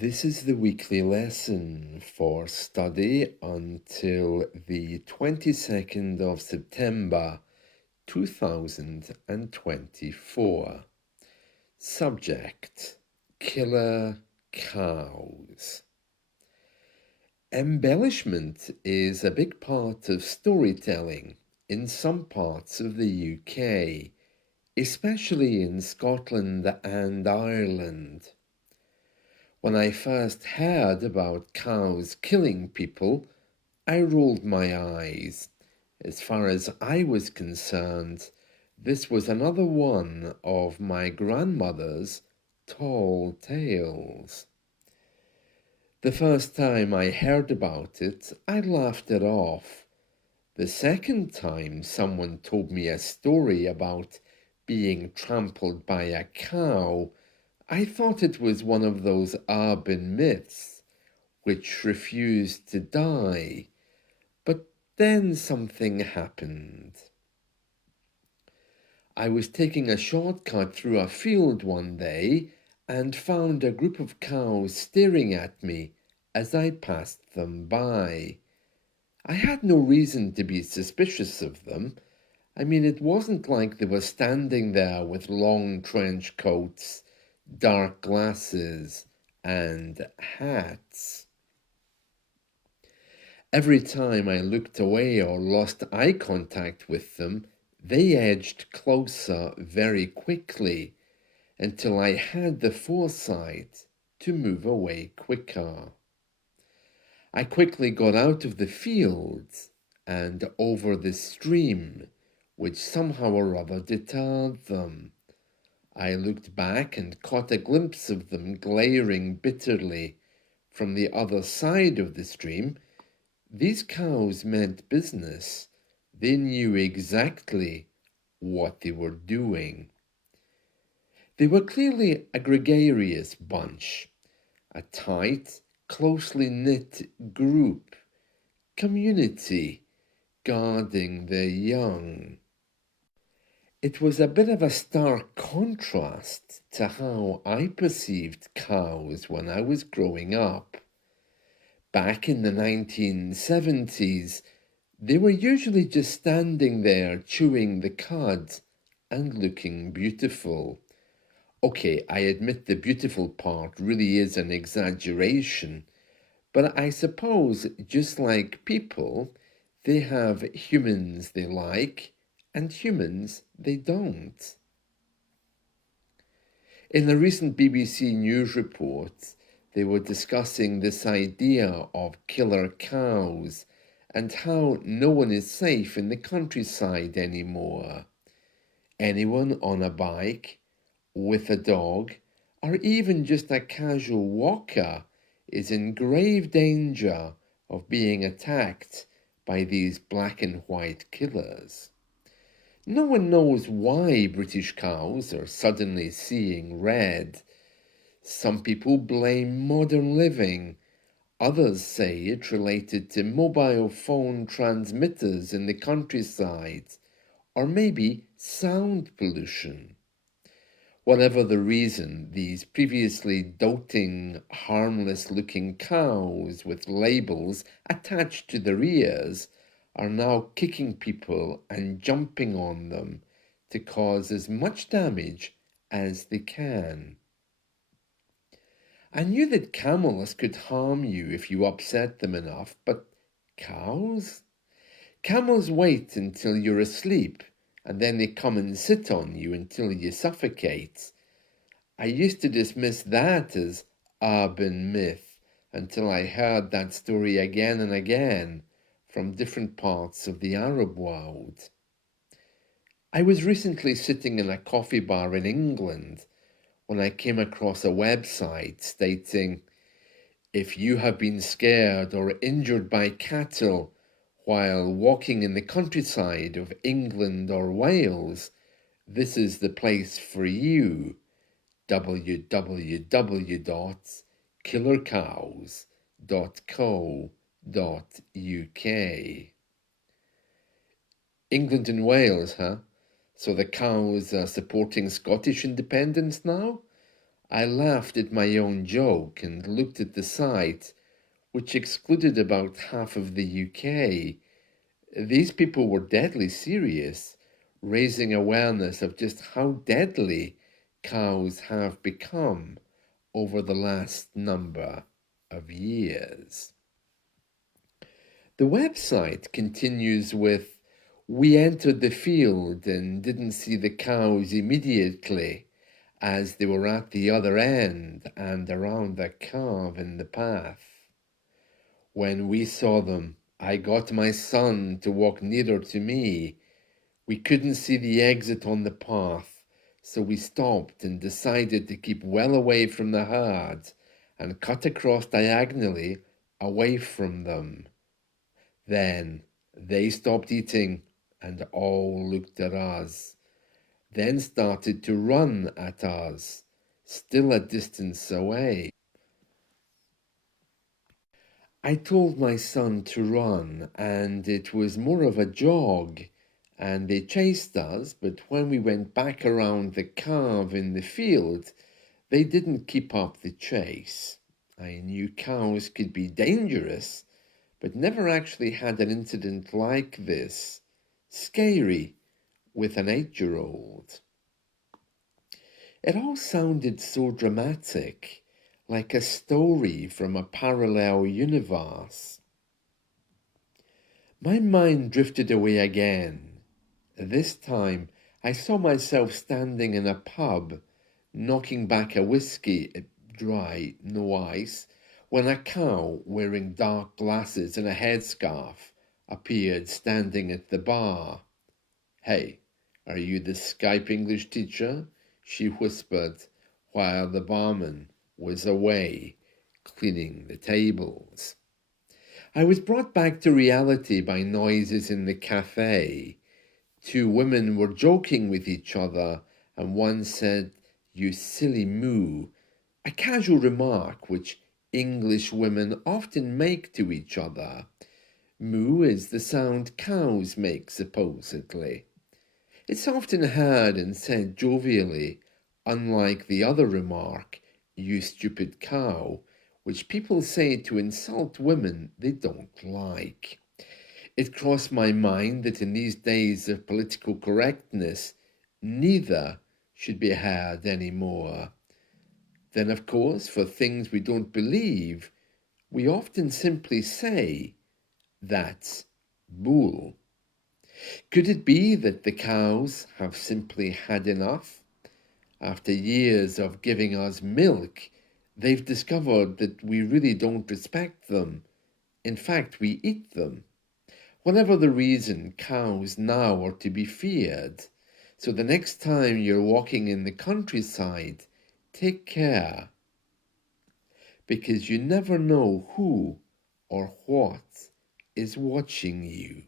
This is the weekly lesson for study until the 22nd of September 2024. Subject: Killer cows. Embellishment is a big part of storytelling in some parts of the UK, especially in Scotland and Ireland. When I first heard about cows killing people, I rolled my eyes. As far as I was concerned, this was another one of my grandmother's tall tales. The first time I heard about it, I laughed it off. The second time someone told me a story about being trampled by a cow, I thought it was one of those urban myths which refused to die, but then something happened. I was taking a shortcut through a field one day and found a group of cows staring at me as I passed them by. I had no reason to be suspicious of them. I mean, it wasn't like they were standing there with long trench coats, dark glasses, and hats. Every time I looked away or lost eye contact with them, they edged closer very quickly until I had the foresight to move away quicker. I quickly got out of the fields and over the stream, which somehow or other deterred them. I looked back and caught a glimpse of them glaring bitterly from the other side of the stream. These cows meant business. They knew exactly what they were doing. They were clearly a gregarious bunch, a tight, closely knit group, community, guarding their young. It was a bit of a stark contrast to how I perceived cows when I was growing up. Back in the 1970s, they were usually just standing there chewing the cud and looking beautiful. Okay, I admit the beautiful part really is an exaggeration, but I suppose just like people, they have humans they like and humans they don't. In a recent BBC News report, they were discussing this idea of killer cows and how no one is safe in the countryside anymore. Anyone on a bike, with a dog, or even just a casual walker is in grave danger of being attacked by these black and white killers. No one knows why British cows are suddenly seeing red. Some people blame modern living. Others say it's related to mobile phone transmitters in the countryside, or maybe sound pollution. Whatever the reason, these previously doting, harmless-looking cows with labels attached to their ears are now kicking people and jumping on them to cause as much damage as they can. I knew that camels could harm you if you upset them enough, but cows? Camels wait until you're asleep, and then they come and sit on you until you suffocate. I used to dismiss that as urban myth until I heard that story again and again from different parts of the Arab world. I was recently sitting in a coffee bar in England when I came across a website stating, "If you have been scared or injured by cattle while walking in the countryside of England or Wales, this is the place for you. www.killercows.co.uk." England and Wales, huh? So the cows are supporting Scottish independence now? I laughed at my own joke and looked at the site, which excluded about half of the UK. These people were deadly serious, raising awareness of just how deadly cows have become over the last number of years. The website continues with, "We entered the field and didn't see the cows immediately, as they were at the other end and around the curve in the path. When we saw them, I got my son to walk nearer to me. We couldn't see the exit on the path, so we stopped and decided to keep well away from the herd and cut across diagonally away from them. Then they stopped eating and all looked at us, then started to run at us, still a distance away. I told my son to run, and it was more of a jog, and they chased us, but when we went back around the curve in the field, they didn't keep up the chase. I knew cows could be dangerous, but never actually had an incident like this. Scary with an 8-year-old. It all sounded so dramatic, like a story from a parallel universe. My mind drifted away again. This time, I saw myself standing in a pub, knocking back a whiskey, dry, no ice, when a cow wearing dark glasses and a headscarf appeared standing at the bar. "Hey, are you the Skype English teacher?" she whispered, while the barman was away cleaning the tables. I was brought back to reality by noises in the cafe. Two women were joking with each other, and one said, "You silly moo," a casual remark which English women often make to each other. Moo is the sound cows make, supposedly. It's often heard and said jovially, unlike the other remark, "You stupid cow," which people say to insult women they don't like. It crossed my mind that in these days of political correctness, neither should be heard anymore. Then, of course, for things we don't believe, we often simply say, "That's bull." Could it be that the cows have simply had enough? After years of giving us milk, they've discovered that we really don't respect them. In fact, we eat them. Whatever the reason, cows now are to be feared. So the next time you're walking in the countryside, take care, because you never know who or what is watching you.